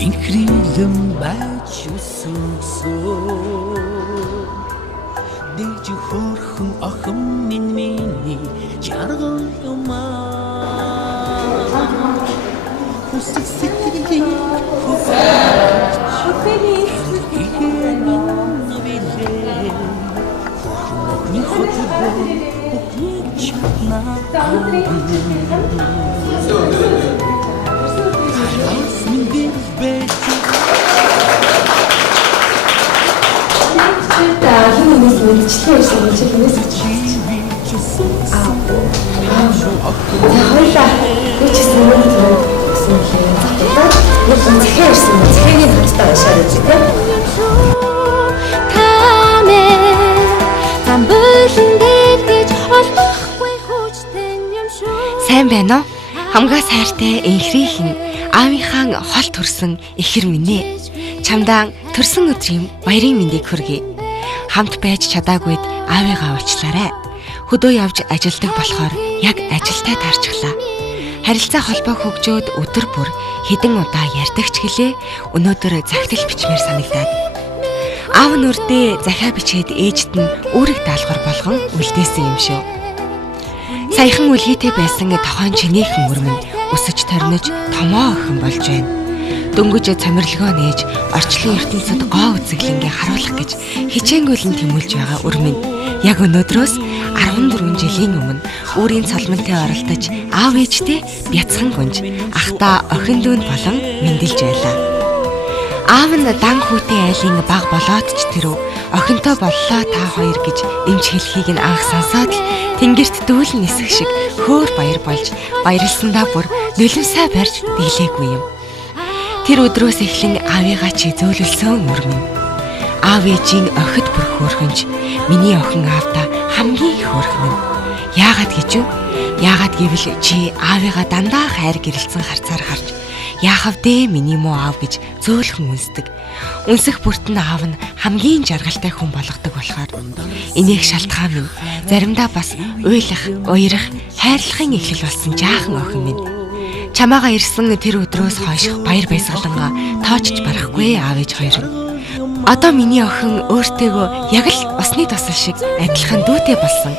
Инхрилэн байж өсөсөө Дэж хөрхөн охин миний жаргал юмаа Хүсэл сэтгэлийн Шофэний ихэн нүвэлээ Хөрхөн охин хотбоо бүхнийг чанаа Сайн байна уу? Хамгаас хайртай инхрийнхэн аавынхаа хол төрсөн ихэр минь ээ. Чамдаа төрсөн өдрийн баярын мэндийг хүргэе. Хамт байж чадаагүйд аавыгаа уучлаарай. Хөдөө явж ажилдаг болохоор яг ажилдаа таарчихлаа. Харилцаа холбоо хөгжөөд өдөр бүр хэдэн удаа ярьдагч гэлээ өнөөдөр захидал бичмээр санагдаад. Аав нь үрдээ захиа бичээд ээжд нь үүрэг даалгавар болгон үлдээсэн юм шүү. Саяхан үлгийтэй байсан тохойн чинийхэн өрмөн өсөж торнож томоо охин болж байна. Дөнгөж цамирлогоо нээж орчлон ертөнцид гоо үзэглэнгээ харуулах гэж хичээнгүйлэн тэмүүлж байгаа өрмөн яг өнөөдрөөс 14 жилийн өмнө өөрийн цалмантай оролдож аав ээжтэй бяцхан гүнж ахта охин дүүн болон мэндэлж байлаа. Аав нь дан хүүтэй айлын баг болоод ч тэрв охинтой боллоо та хоёр гэж эмч хэлхийг нь анх сонсоод л тэнгэрт дүүл нисэх шиг хөөр баяр болж баярлсандаа бүр нулимсаа барьж дийлээгүй юм. Тэр өдрөөс эхлэн аавыгаа чи зөөлөлсөн өрмөн. Аав ээжийн охид бүр хөөрхөнж миний охин аавда хамгийн их хөөрхөн. Яагаад гэж юу? Яагаад гэвэл чи аавыгаа дандаа хайр гэрэлцэн харцаар харж яахав дээ миний муу аав гэж зөөлхөн үнсдэг. Үнсэх бүртэн аав нь хамгийн жаргалтай хүн болгодог болохоор энийг шалтгаан минь заримдаа бас уйлах, уярах, хайрлахын эхлэл болсон жаахан охин минь. Чамаага ирсэн тэр өдрөөс хойш баяр баясгалангаа тоочж барахгүй аав ээж хоёр нь. Одоо миний охин өөртөөгөө яг л усны тосол шиг адилхан дүүтэй болсон.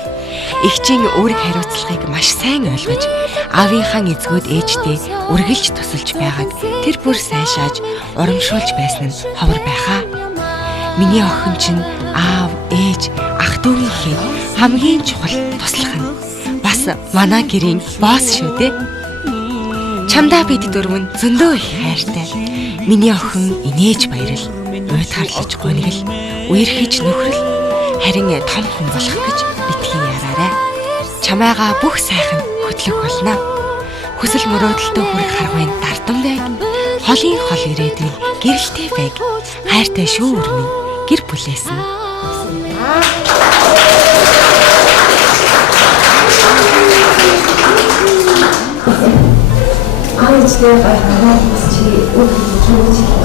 Игчийн өөрийг хариуцлагыг маш сайн ойлгож аавынхаа эзгүүд ээжтэй үргэлж тусалж байгааг тэр бүр сайшааж урамшуулж байсан нь ховор байхаа. Миний охин чинь аав, ээж, ах дүүгийнхээ хамгийн чухал туслах нь. Бас манай гэрийн босс шүү дээ. Чамдаа бид дөрвөн зөндөө их хайртай. Миний охин инээж баярл, уйтгарлаж гонигл, үерхэж нөхрөл, харин том хүн болох гэж битгий яраарай. Чамайгаа бүх сайхан хөтлөх болно. Хүсэл мөрөөдөлтөө хүрэх харгын дардам байг. Холын хол ирээдүйн гэрэлтэй байг. Хайртай шүү өрмөн гэр бүлээсэн. Aaчлаа гаргана чи үгүй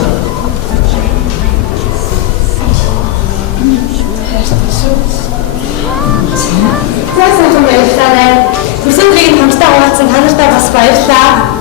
Сайн баярлалаа. Хүсэмжийг хамтдаа хуваалцсан та нартай бас баярлалаа.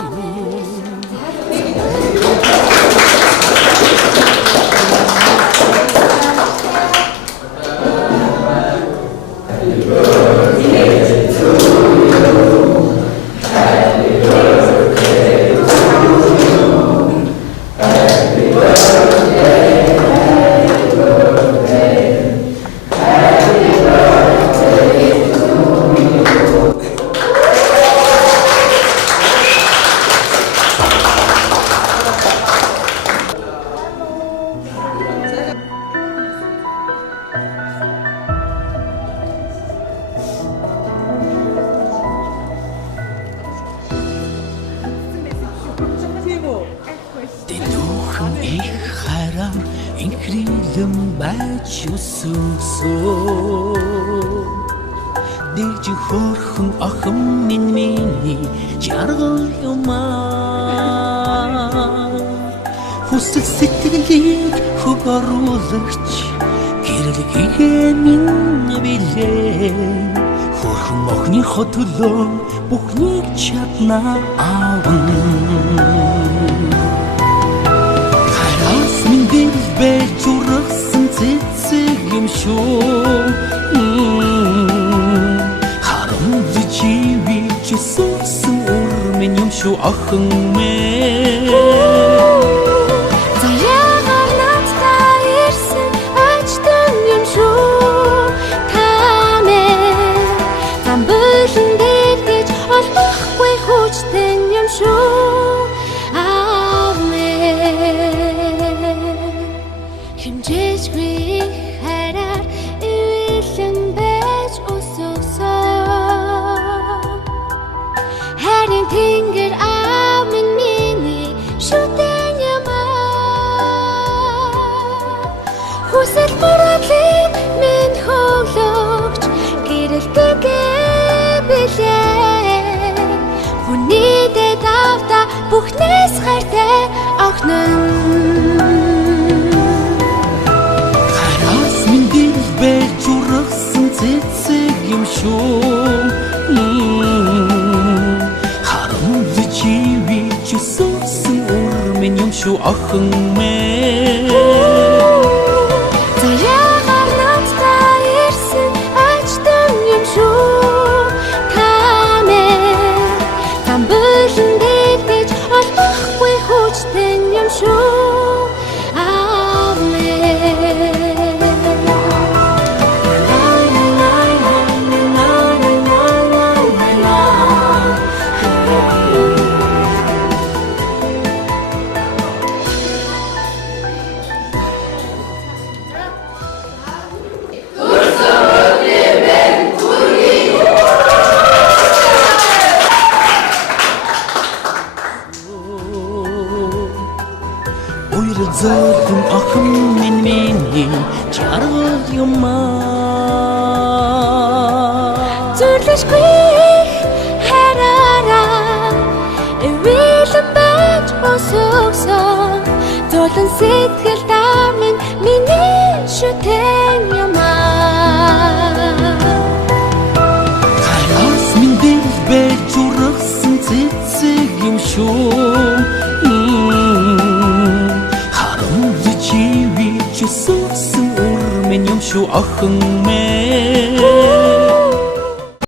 Инхрилэн байж өсөсөө дэж хөрхөн охин минь миний жаргал юмаа хүсэл сэтгэлийг хөг оруулагч гэрэлгээ минь билээ хөрхөн охиныхоо төлөө бүхнийг чадна аавн хараас минь дэлбэж ургасан цэцэг юм шүү Чисуусан урмын юм шүү охин минь Заяагаар надтай ирсэн очтон юм шүү та минь Замбөлн дэрдэж олбохгүй хүчтэн юм шүү аав минь Хэмжээжгүй хараар ивэлэн байж Тэнгэр аав минь миний шүтэн ямаа Хүсэл мөрөдлийг минь хөвлөгч гэрэлтэйгээ билээ Хүний дэд авда бүхнээс хайртай охин Хараас минь дэлбэж ургасан цэцэг юм шүү Чисуусан урмын юм шүү охин минь Заяагаар надтай ирсэн очтон юм шүү та минь Замбөлн дэрдэж олбохгүй хүчтэн юм шүү аав минь Зөөлөн охин минь миний жаргал юмаа Зүрлэшгүй хараараа эвэлэн байж өсөсөн Зөөлөн сэтгэл дамын миний шүтэн юмаа Хараас минь дэлбэж ургасан цэцэг юм шүү Чисуусан урмын юм шүү охин минь